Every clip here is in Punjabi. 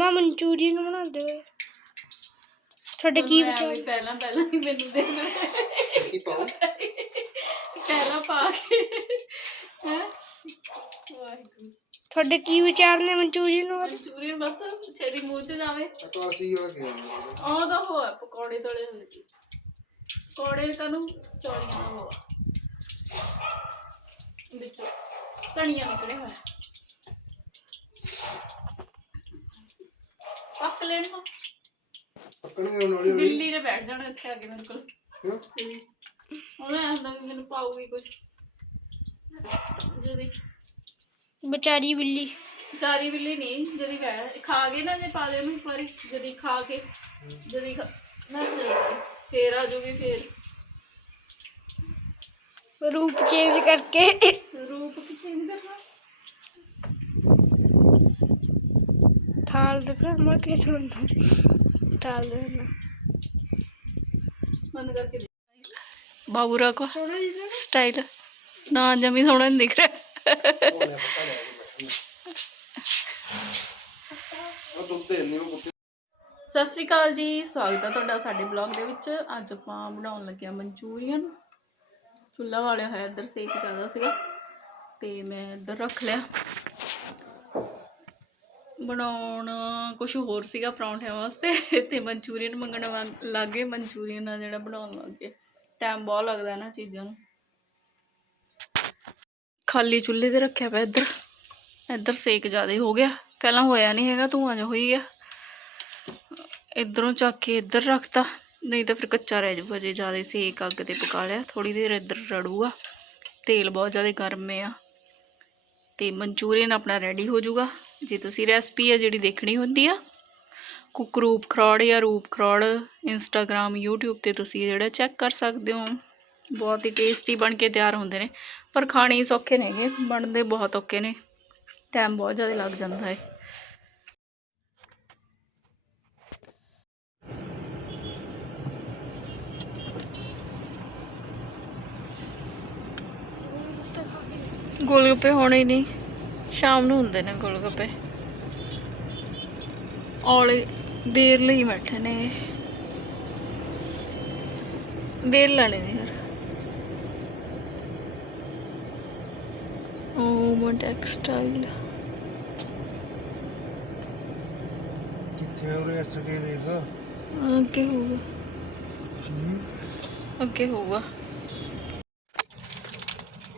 ਮੰਮਾ ਮਨਚੂਰੀਅਨ ਬਣਾਉਂਦੇ ਹੋਏ ਤੁਹਾਡੇ ਕੀ ਮੈਂ ਵਿਚਾਰ ਵੀ ਪਹਿਲਾਂ ਪਹਿਲਾਂ ਹੀ ਮੈਨੂੰ ਦੇਣਾ। ਕੀ ਪਾਉ ਪਹਿਲਾਂ ਪਾ ਕੇ। ਹੈ? ਵਾਹਿਗੁਰੂ। ਤੁਹਾਡੇ ਕੀ ਵਿਚਾਰ ਨੇ ਮਨਚੂਰੀਅਨ ਬਾਰੇ ਮਨਚੂਰੀਅਨ ਬਸ ਛੇਦੀ ਮੂੰਹ ਚ ਜਾਵੇ। ਤਾਂ ਅਸੀਂ ਉਹ ਕਿ ਆਹ ਤਾਂ ਹੋਇਆ ਪਕੌੜੇ ਤਲੇ ਹੁੰਦੇ ਸੀ। ਪਕੌੜੇ ਕਾਨੂੰ ਚੌੜੀਆਂ ਦਾ ਹੋਆ ਵਿੱਚੋਂ ਧਨੀਆ ਨਿਕਲਿਆ ਹੋਇਆ। ਪੱਕ ਲੈਣ ਨੂੰ ਪੱਕਣਗੇ ਹੁਣ ਹੌਲੀ ਹੌਲੀ ਦਿੱਲੀ ਦੇ ਬੈਠ ਜਾਣਾ ਇੱਥੇ ਆ ਕੇ ਮੇਰੇ ਕੋਲ? ਦਿੱਲੀ ਹੁਣ ਹੁੰਦਾ ਵੀ ਮੈਨੂੰ ਪਾਉਗੀ ਕੁਝ ਜਦੀ। ਵਿਚਾਰੀ ਬਿੱਲੀ। ਚਾਰੀ ਬਿੱਲੀ ਨਹੀਂ ਜਦੀ ਬੈਠ ਖਾ ਗਏ ਨਾ ਜੇ ਪਾ ਦੇ ਉਹਨੂੰ ਇੱਕ ਵਾਰੀ ਜਦੀ ਖਾ ਕੇ ਜਦੀ ਖਾ- ਨਾ ਜਦੀ ਫੇਰ ਆ ਜਾਊਗੀ ਫੇਰ। ਰੂਪ ਚੇਂਜ ਕਰਕੇ। ਰੂਪ ਕਿੱਥੇ ਨਹੀਂ ਕਰਨਾ ਥਾਲ ਦਿਖਾ ਮੈਂ ਕਿ ਤੁਹਾਨੂੰ ਥਾਲ ਦੇਣਾ ਬੰਦ ਕਰਕੇ ਦੇ ਬਾਬੂਰਾ ਕੋ ਸੋਹਣਾ ਜੀ ਸਟਾਈਲ ਨਾ ਜਮੀ ਸੋਹਣਾ ਨੀ ਦਿਖ ਰਿਹਾ ਉਹ ਲੈ ਪਤਾ ਲੈ ਉਹ ਦੁੱਧ ਦੇ ਨਹੀਂ ਉਹ ਕੁੱਤੇ ਸਤਿ ਸ਼੍ਰੀ ਅਕਾਲ ਜੀ ਸਵਾਗਤ ਹੈ ਤੁਹਾਡਾ ਸਾਡੇ ਬਲੌਗ ਦੇ ਵਿੱਚ। ਅੱਜ ਆਪਾਂ ਬਣਾਉਣ ਲੱਗੇ ਆ ਮਨਚੂਰੀਅਨ। ਚੁੱਲ੍ਹਾ ਵਾਲਿਆ ਹੋਇਆ ਇੱਧਰ ਸੇਕ ਜ਼ਿਆਦਾ ਸੀਗਾ ਤੇ ਮੈਂ ਇੱਧਰ ਰੱਖ ਲਿਆ। ਬਣਾਉਣ ਕੁਝ ਹੋਰ ਸੀਗਾ ਪਰੌਂਠਿਆਂ ਵਾਸਤੇ। ਤੇ ਮਨਚੂਰੀਅਨ ਮੰਗਣ ਵਾ- ਲੱਗ ਗਏ ਮਨਚੂਰੀਅਨ ਆ ਜਿਹੜਾ ਬਣਾਉਣ ਲੱਗ। ਗਏ ਟਾਈਮ ਬਹੁਤ ਲੱਗਦਾ ਇਹਨਾਂ ਚੀਜ਼ਾਂ ਨੂੰ। ਖਾਲੀ ਚੁੱਲ੍ਹੇ ਤੇ ਰੱਖਿਆ ਪਿਆ ਇੱਧਰ। ਇੱਧਰ ਸੇਕ ਜ਼ਿਆਦਾ ਹੋ ਗਿਆ। ਪਹਿਲਾਂ ਹੋਇਆ ਨਹੀਂ ਹੈਗਾ, ਧੂਆਂ ਜਿਹਾ ਹੋਈ ਗਿਆ। ਇਧਰੋਂ ਚੱਕ ਕੇ ਇੱਧਰ ਰੱਖਤਾ। ਨਹੀਂ ਤਾਂ ਫਿਰ ਕੱਚਾ ਰਹਿ ਜਾਊਗਾ ਜੇ ਜ਼ਿਆਦਾ ਸੇਕ ਅੱਗ ਤੇ ਪਕਾ ਲਿਆ। ਥੋੜੀ ਦੇਰ ਇੱਧਰ ਰੜੂਗਾ। ਤੇਲ ਬਹੁਤ ਜ਼ਿਆਦਾ ਗਰਮ ਆ। ਤੇ ਮਨਚੂਰੀਅਨ ਆਪਣਾ ਰੈਡੀ ਹੋ ਜਾਊਗਾ। ਜੇ ਤੁਸੀਂ ਰੈਸਪੀ ਆ ਜਿਹੜੀ ਦੇਖਣੀ ਹੁੰਦੀ ਆ ਕੁੱਕ ਰੂਪ ਖਰੋੜ ਜਾਂ ਰੂਪ ਖਰੋੜ ਇੰਸਟਾਗ੍ਰam YouTube ਤੇ ਤੁਸੀਂ ਇਹ ਜਿਹੜਾ ਚੈੱਕ ਕਰ ਸਕਦੇ ਹੋ ਬਹੁਤ ਹੀ ਟੇਸਟੀ ਬਣ ਕੇ ਤਿਆਰ ਹੁੰਦੇ ਨੇ ਪਰ ਖਾਣੇ ਹੀ ਸੌਖੇ ਨੇਗੇ ਬਣਦੇ ਬਹੁਤ ਔਖੇ ਨੇ ਟਾਈਮ ਬਹੁਤ ਜ਼ਿਆਦਾ ਲੱਗ ਜਾਂਦਾ ਹੈ ਗੋਲਗੱਪੇ ਹੋਣੇ ਹੀ ਨਹੀਂ ਸ਼ਾਮ ਨੂੰ ਹੁੰਦੇ ਨੇ ਗੋਲਗੱਪੇ ਔਲੇ ਬੇਰ ਲਈ ਬੈਠੇ ਨੇ ਬੇਰ ਲੈਣੇ ਨੇ ਯਾਰ ਓਮ ਟੈਕਸਟਾਈਲ ਕਿੱਥੇ ਹੋ ਰਿਹਾ ਸਕੇ ਦੇਖ ਅੱਗੇ ਹੋਊਗਾ ਅੱਗੇ ਹੋਊਗਾ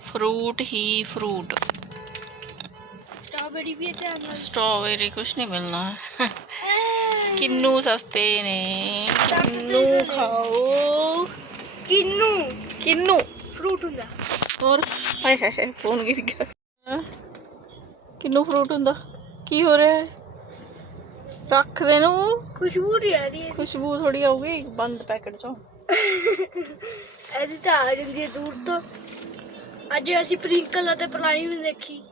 ਫਰੂਟ ਹੀ ਫਰੂਟ ਸਟ੍ਰਾਬੇਰੀ ਵੀ ਹੈ ਤੇ ਸਟ੍ਰਾਬੇਰੀ ਕੁਛ ਨਹੀਂ ਮਿਲਣਾ। ਹੈ ਕਿੰਨੂ ਸਸਤੇ ਨੇ। ਕਿੰਨੂ ਖਾਓ। ਕਿੰਨੂ। ਕਿੰਨੂ। ਫਰੂਟ ਹੁੰਦਾ। ਹੋਰ? ਹਾਏ ਹਾਏ ਫੋਨ ਗਿਰ ਗਿਆ? ਕਿੰਨੂ ਫਰੂਟ ਹੁੰਦਾ? ਕੀ ਹੋ ਰਿਹਾ ਹੈ? ਰੱਖ ਦੇ ਨੂੰ। ਖੁਸ਼ਬੂ ਨਹੀਂ ਆ ਰਹੀ ਖੁਸ਼ਬੂ ਥੋੜੀ ਆਊਗੀ ਬੰਦ ਪੈਕਟ ਚੋਂ। ਇਹਦੀ ਤਾਂ ਆ ਜਾਂਦੀ ਹੈ ਦੂਰ ਤੋਂ। ਅੱਜ ਅਸੀਂ ਪ੍ਰਿੰਕਲ ਅਤੇ ਪ੍ਰਾਈਮ ਦੇਖੀ। ਹੂੰ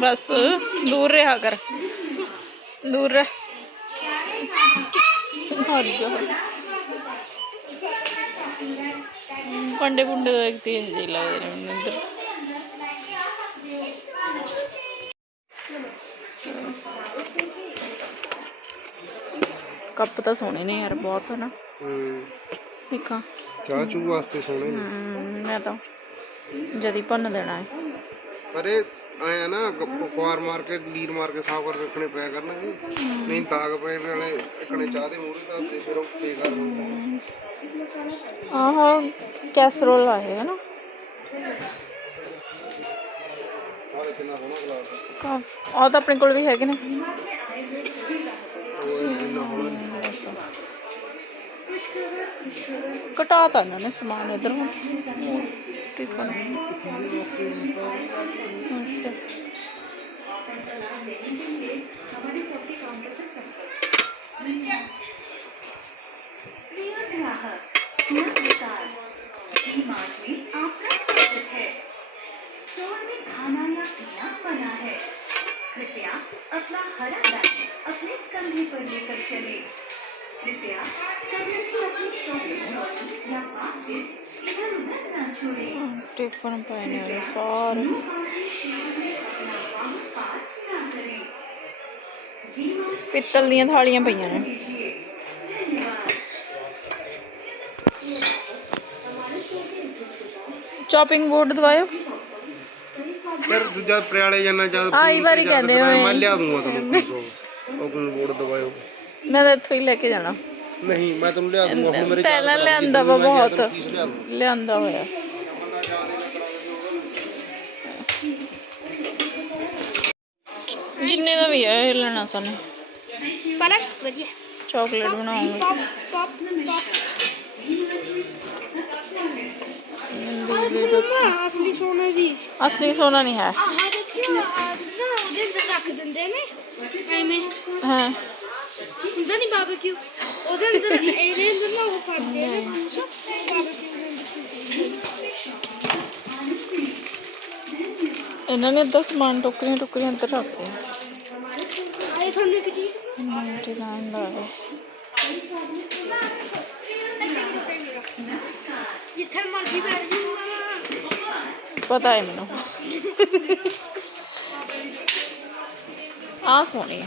बस दूर रहा कर दूर रह। हट जा पंडे पुंडे देखती है जी लग रहे हैं इधर ਕੱਪ ਤਾਂ ਸੋਹਣੇ ਨੇ ਯਾਰ ਬਹੁਤ ਹਨਾ ਹੂੰ ਦੇਖਾਂ ਚਾਹ ਚੂ ਵਾਸਤੇ ਸੋਹਣੇ ਨੇ ਹਮ, ਮੈਂ ਤਾਂ ਜਦੀ ਭੰਨ ਦੇਣਾ ਹੈ ਪਰ ਇਹ ਆਇਆ ਨਾ ਕੁਆਰ ਮਾਰ ਕੇ ਲੀਰ ਮਾਰ ਕੇ ਸਾਫ਼ ਕਰਕੇ ਰੱਖਣੇ ਪਿਆ ਕਰਨਗੇ। ਨਹੀਂ ਦਾਗ ਪਏ ਵੇਲੇ ਇਕਣੇ ਚਾਹ ਦੇ ਮੂਹਰੇ ਦਾ ਤੇ ਫਿਰ ਉਹ ਬੇਕਾਰ ਹੋ ਜਾਂਦਾ ਆਹ ਕੈਸਰੋਲ ਆਏ ਹੈ ਨਾ। ਉਹ ਤਾਂ ਆਪਣੇ ਕੋਲ ਵੀ ਹੈਗੇ ਨੇ। घटाता ना इन्होंने समान इधर अच्छा। कृपया अपना हरा बैग अपने कंधे पर लेकर चले। कृपया कभी भी अपनी शॉपिंग ट्रॉली या बास्केट इधर उधर न छोड़ें ਟਿਫਨ ਪਏ ਨੇ ਉਹਦੇ ਸਾਰੇ अपना वाहन पास न करें जी मार्ट ਪਿੱਤਲ ਦੀਆਂ ਥਾਲੀਆਂ ਪਈਆਂ ਨੇ कीजिए धन्यवाद ਚੌਪਿੰਗ ਬੋਰਡ ਦਵਾਇਓ ਫਿਰ ਦੂਜਾ ਪਰਿਆਲੇ ਜਾਣਾ ਜਦ ਆਈ ਵਾਰੀ ਜਦ ਕਹਿੰਦੇ ਦੁਕਾਨ ਹੋਏ। ਮੈਂ ਲਿਆ ਦੂੰਗਾ ਤੁਹਾਨੂੰ ਕੁਛ ਉਹ ਉਹ ਕੋਈ ਬੋਰਡ ਦਵਾਇਓ ਮੈਂ ਤਾਂ ਇੱਥੋਂ ਹੀ ਲੈ ਕੇ ਜਾਣਾ ਨਹੀਂ ਮੈਂ ਤੁਹਾਨੂੰ ਲਿਆ ਦੂੰਗਾ ਹੁਣ ਮੇਰੇ ਪਹਿਲਾਂ ਲਿਆਂਦਾ ਵਾ ਬਹੁਤ ਤੈਨੂੰ। ਲਿਆਂਦਾ ਹੋਇਆ ਜਿੰਨੇ ਦਾ ਵੀ ਹੈ ਇਹ ਲੈਣਾ ਸਾਨੂੰ ਪਰ ਵਧੀਆ ਚਾਕਲੇਟ ਬਣਾਉਂਗੇ ਪੌਪ ਪੌਪ ਪੌਪ ਅਸਲੀ ਸੋਨੇ ਦੀ ਅਸਲੀ ਸੋਨਾ ਨਹੀਂ ਹੈ ਆਹ ਦੇਖਿਓ ਆਹ ਨਾ ਅੰਦਰ ਰੱਖ ਦਿੰਦੇ ਨੇ ਐਵੇਂ ਹਾਂ ਹੁੰਦਾ ਨਹੀਂ ਬਾਰਬੀਕਿਊ ਉਹਦੇ ਅੰਦਰ ਇਹਦੇ ਅੰਦਰ ਨਾ ਉਹ ਕਰਦੇ ਨੇ ਪੂਛ ਬਾਰਬੀਕਿਊ ਦੇ ਅੰਦਰ ਇਹਨਾਂ ਨੇ ਅੱਧਾ ਸਮਾਨ ਟੋਕਰੀਆਂ ਟੋਕਰੀਆਂ ਅੰਦਰ ਰੱਖਦੇ ਆਏ ਤੁਹਾਨੂੰ ਇੱਕ ਚੀਜ਼? 99 ਦਾ। ਹੈ ਜਿੱਥੇ ਮਰਜ਼ੀ ਬੈਠ ਜਾਊਗਾ ਪਤਾ ਹੈ ਮੈਨੂੰ। ਆ ਸੋਹਣੀ ਹੈ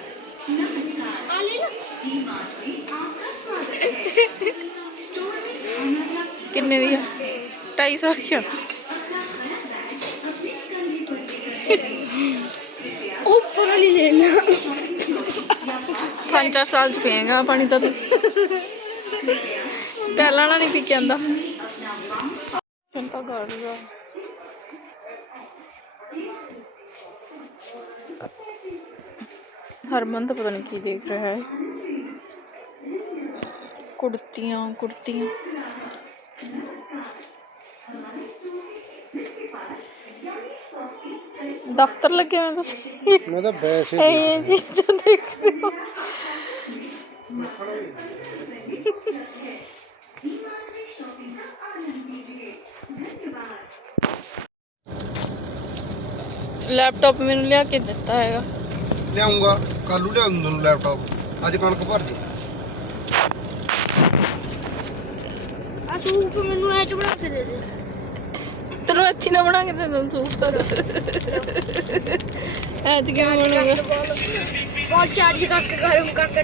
ਕਿੰਨੇ ਦੀ ਆ 250 ਦੀ ਆ ਉੱਪਰ ਵਾਲੀ ਲੈ ਲਾ ਪੰਜ ਚਾਰ ਸਾਲ ਚ ਪੀਏਗਾ ਪਾਣੀ ਤਾਂ ਤੂੰ ਪਹਿਲਾਂ ਵਾਲਾ ਨਹੀਂ ਪੀ ਕੇ ਆਂਦਾ ਹੁਣ ਤਾਂ ਗੜ हरमन तो पता नहीं की देख रहा है। कुर्तियाँ कुर्तियाँ। दफ्तर लगे हुए तुम तो मैं तो वैसे ये चीज़ें देख रहे हो। लैपटॉप मैंने लिया के देता है ਲਿਆਉਂਗਾ ਕੱਲੂ ਲਿਆ ਦੂੰ ਤੁਹਾਨੂੰ ਲੈਪਟਾਪ ਅੱਜ ਕਣਕ ਭਰ ਜੇ। ਆ ਸੂਪ ਮੈਨੂੰ ਐ ਚ ਬਣਾ ਕੇ ਦੇ ਦੇ। ਤੈਨੂੰ ਇੱਥੇ ਨਾ ਬਣਾ ਕੇ ਦੇ ਦਾਂ ਤੂੰ ਐਜ ਕਿਵੇਂ ਬਣੇਗਾ? ਬਹੁਤ ਚਾਰਜ ਕਰਕੇ ਗਰਮ ਕਰਕੇ